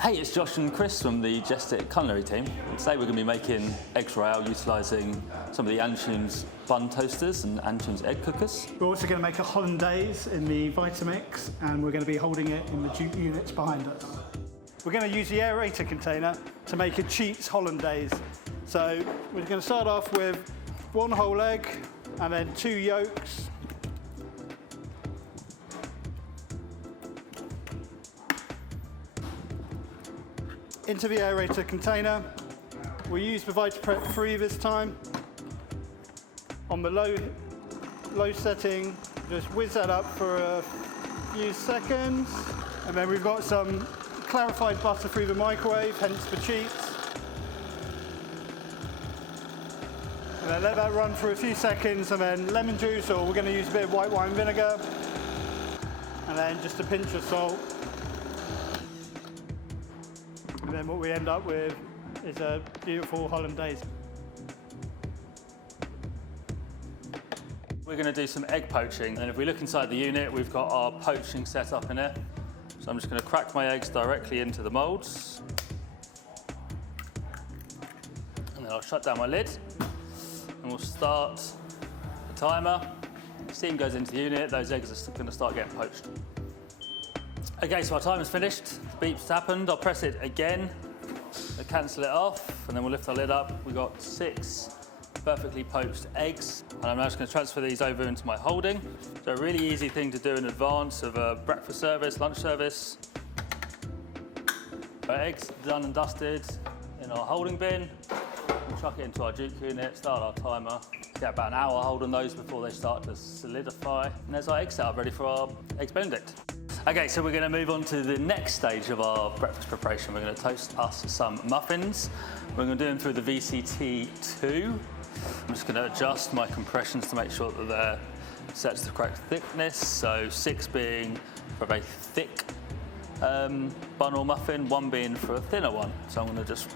Hey, it's Josh and Chris from the Jestic culinary team. Today we're going to be making eggs Royale utilising some of the Antunes bun toasters and Antunes egg cookers. We're also going to make a hollandaise in the Vitamix, and we're going to be holding it in the Duke units behind us. We're going to use the aerator container to make a cheats hollandaise. So we're going to start off with 1 whole egg and then 2 yolks. Into the aerator container. We'll use the Vita-Prep 3 this time. On the low setting, just whiz that up for a few seconds. And then we've got some clarified butter through the microwave, hence the cheats. And then let that run for a few seconds, and then lemon juice, or we're going to use a bit of white wine vinegar. And then just a pinch of salt. And then what we end up with is a beautiful hollandaise. We're going to do some egg poaching, and if we look inside the unit, we've got our poaching set up in here. So I'm just going to crack my eggs directly into the moulds. And then I'll shut down my lid, and we'll start the timer. Steam goes into the unit, those eggs are going to start getting poached. Okay, so our timer's finished, the beep's happened, I'll press it again, I'll cancel it off, and then we'll lift our lid up. We've got 6 perfectly poached eggs, and I'm now just going to transfer these over into my holding. So a really easy thing to do in advance of a breakfast service, lunch service. Our eggs done and dusted in our holding bin. We'll chuck it into our Duke unit, start our timer. Get about an hour holding those before they start to solidify. And there's our egg setup ready for our eggs Benedict. Okay, so we're going to move on to the next stage of our breakfast preparation. We're going to toast us some muffins. We're going to do them through the VCT2. I'm just going to adjust my compressions to make sure that they're set to the correct thickness. So 6 being for a very thick bun or muffin, 1 being for a thinner one. So I'm going to just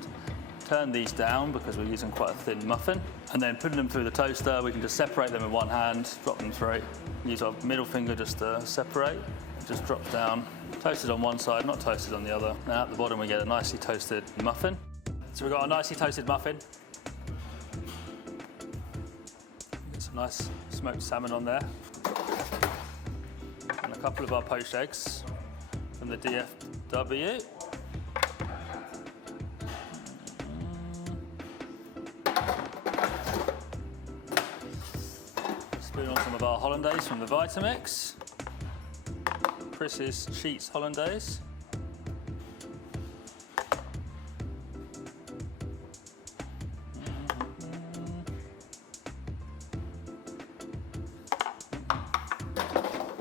turn these down because we're using quite a thin muffin. And then putting them through the toaster, we can just separate them in one hand, drop them through. Use our middle finger just to separate. It just drops down, toasted on one side, not toasted on the other. And at the bottom we get a nicely toasted muffin. So we've got a nicely toasted muffin. Get some nice smoked salmon on there. And a couple of our poached eggs from the DFW. Spoon on some of our hollandaise from the Vitamix. Chris's cheats hollandaise.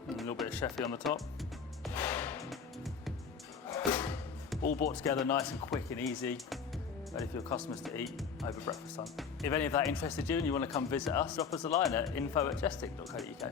And a little bit of chefy on the top. All brought together nice and quick and easy, ready for your customers to eat over breakfast time. If any of that interested you and you want to come visit us, drop us a line at info@jestic.co.uk.